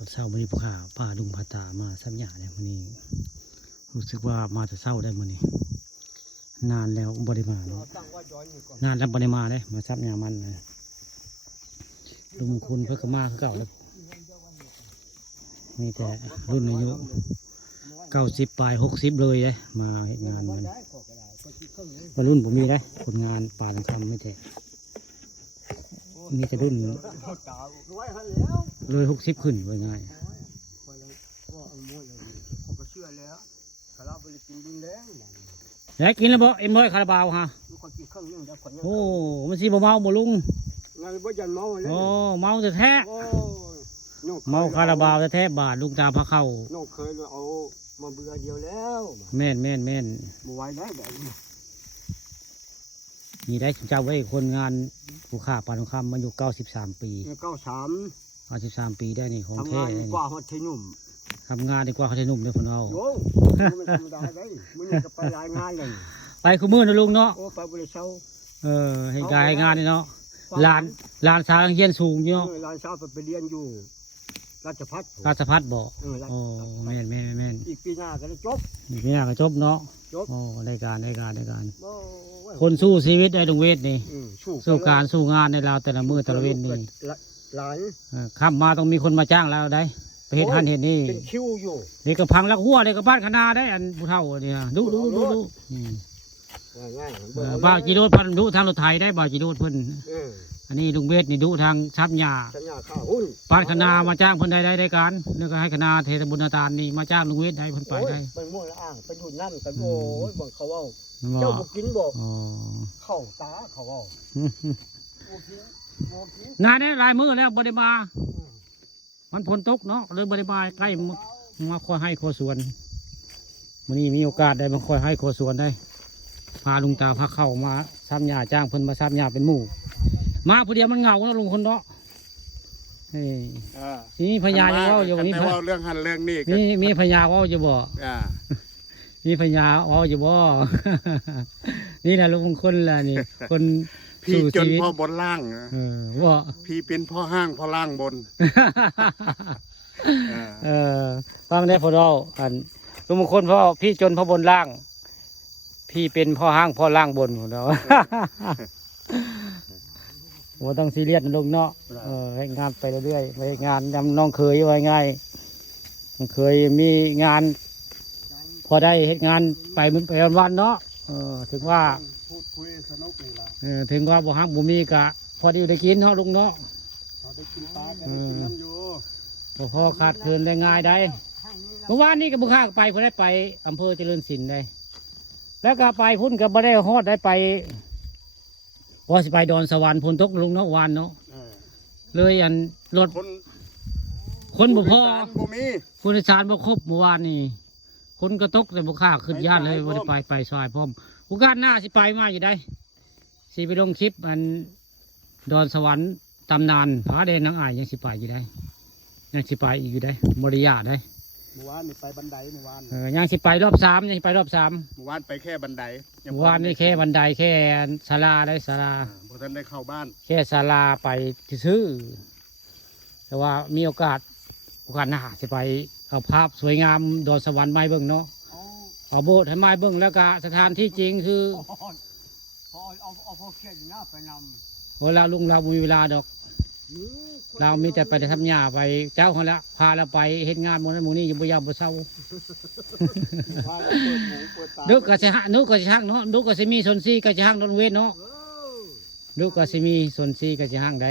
อนเช้าวันนี้ผู้ข่าพาลุงพาตามาซับหญ้าเนี่ยวันนี้รู้สึกว่ามาจะเศร้าได้วันนี้นานแล้วบริมาเนาะนานแล้วบริมาเลยมาซับหญ้ามันนะลุงคุณเพิ่งมาคือเก่าแล้วมีแต่รุ่นอายุ90 ปลาย 60เลยเลยมาเหตุงานมันวัยรุ่นผมมีได้คนงานป่าลังคำไม่แต่มีแต่รุ่นเลย60ขึ้นไว้ง่ายแล้วกินแล้วบ่เอ็มร้อยคาราบาวฮะโอ้มันสิบ่เมาบ่ลุงโอ้เมาแต่แท้เมาคาราบาวแต่แท้บาทลุงตาพระเข้าน้องเคยเอามาเบื่อเดียวแล้วแม่นบ่ไหวได้แบบนี้นี่ได้เจ้าไว้คนงานผู้ข่าปานคำมันอยู่93 ปี93 ปีได้นี่ของแท้นี่กว่าฮอดไทนุ่มทำงานดีกว่าเขาจะนุ่มเลยคนเราโอ้มันธรรมดาได้มื้อนี้ก็ไปรายงานเลยไปคู่มือนะลุงเนาะโอ้ไปบริษัทให้กายให้งานนี่เนาะลานสาวเฮียนสูงเนาะลานสาวไปเรียนอยู่ราชภัฏบ่โอ้แม่นอีกปีหน้าก็จะจบอีกปีหน้าก็จบเนาะโอ้ได้การคนสู้ชีวิตได้ลุงเวทนี่สู้การสู้งานในเราแต่ละมือแต่ละเวทนี่หลายข้ามมาต้องมีคนมาจ้างเราได้ไปเห็นหันเห็นนี่เป็นคิวอยู่เด็กกระพังลักหัวเด็กกระบ้านคณาได้อันผู้เฒ่าเนี่ยดูง่ายบ่าวจีโรดพันดูทางรถไถได้บ่าวจีโรดเพิ่นอันนี้ลุงเวทนี่ดูทางชับหญ้าบ้านคณามาจ้างเพิ่นได้การแล้วก็ให้คณาเทศบุญนาตาลนี่มาจ้างลุงเวทได้เพิ่นไปได้ไปมั่วละอ้างไปดูน้ำกันโอ้ยบังเขาเอาเจ้าบุกินบอกเข้าตาเขาเอานานได้หลายมื้อแล้วบ่ได้มามันฝนตกเนาะเลยบริบายใกล้มาคอยให้คอสวนวันนี้มีโอกาสได้มาคอยให้คอสวนได้พาลุงตาพาเข้ามาซ้ำหญ้าจ้างเพิ่นมาซ้ำหญ้าเป็นหมู่มาผู้เดียวมันเหงาเนาะลุงคนเนาะนี่พญาอยู่ว่าอยู่มีเรื่องหันเรื่องนี้มีพญาว่าอยู่บ่มีพญาว่าอยู่บ่นี่นะลุงคนละนี่คนพี่จนพ่อบนล่างว่าพี่เป็นพ่อห้างพ่อล่างบนฟังได้พอเราอันลุงมงคลพ่อพี่จนพ่อบนล่างพี่เป็นพ่อห้างพ่อล่างบนของเราโอ้ต้องซีเรียสนะลุงเนาะให้งานไปเรื่อยๆไปงานนำน้องเคยไว้ง่ายเคยมีงานพอได้เหตุงานไปวันเนาะถึงว่าถึงว่าบ่ฮักบ่มีกะพอได้ได้กินเนาะลุงเนาะพอขาดเคินได้ง่ายได้เมื่อวานนี้กับบุคคลไปพอได้ไปอำเภอเจริญศิลป์ได้แล้วก็ไปพุ่นกับบ่ได้ฮอดได้ไปว่าสิไปดอนสวรรค์พุ่นตกลุงเนาะวานเนาะเลยอันรถคนบ่พอผู้โดยสารบ่ครบเมื่อวานนี่คนก็ตกแต่บุคคลขึ้นญาติเลยบ่ได้ไปซอยพร้อมโอกาสหน้าสิไปมาอยู่ได้สิไปลงคลิปอันดอนสวรรค์ตำนานพระเดนนางอ้ายยังสิไปอยู่ได้ยังสิไปอีกอยู่ได้มริยาได้เมื่อวานนี่ไปบันไดเมื่อวานยังสิไปรอบ3ยังสิไปรอบ3เมื่อวานไปแค่บันไดเมื่อวานนี่แค่บันไดแค่ศาลาได้ศาลาพอท่านได้เข้าบ้านแค่ศาลาไปซื้อแต่ว่ามีโอกาสหน้าสิไปเอาภาพสวยงามดอนสวรรค์ไม้เบิ่งเนาะเอาโบสถ์ให้ไม้เบิ่งแล้วก็สถานที่จริงคือเอาพวกเขียนหน้าไปนำเวลาลุงเรามีเวลาดอกเรามีแต่ไปทำหญ้าไปเจ้าคนละพาเราไปเห็นงานโมนั่นโมนี่อยู่บ่ยามบ่เศร้าดูก็จะหักดูก็จะหักเนาะดูก็จะมีส่วนซีก็จะหักนนเวทเนาะดูก็จะมีส่วนซีก็จะหักได้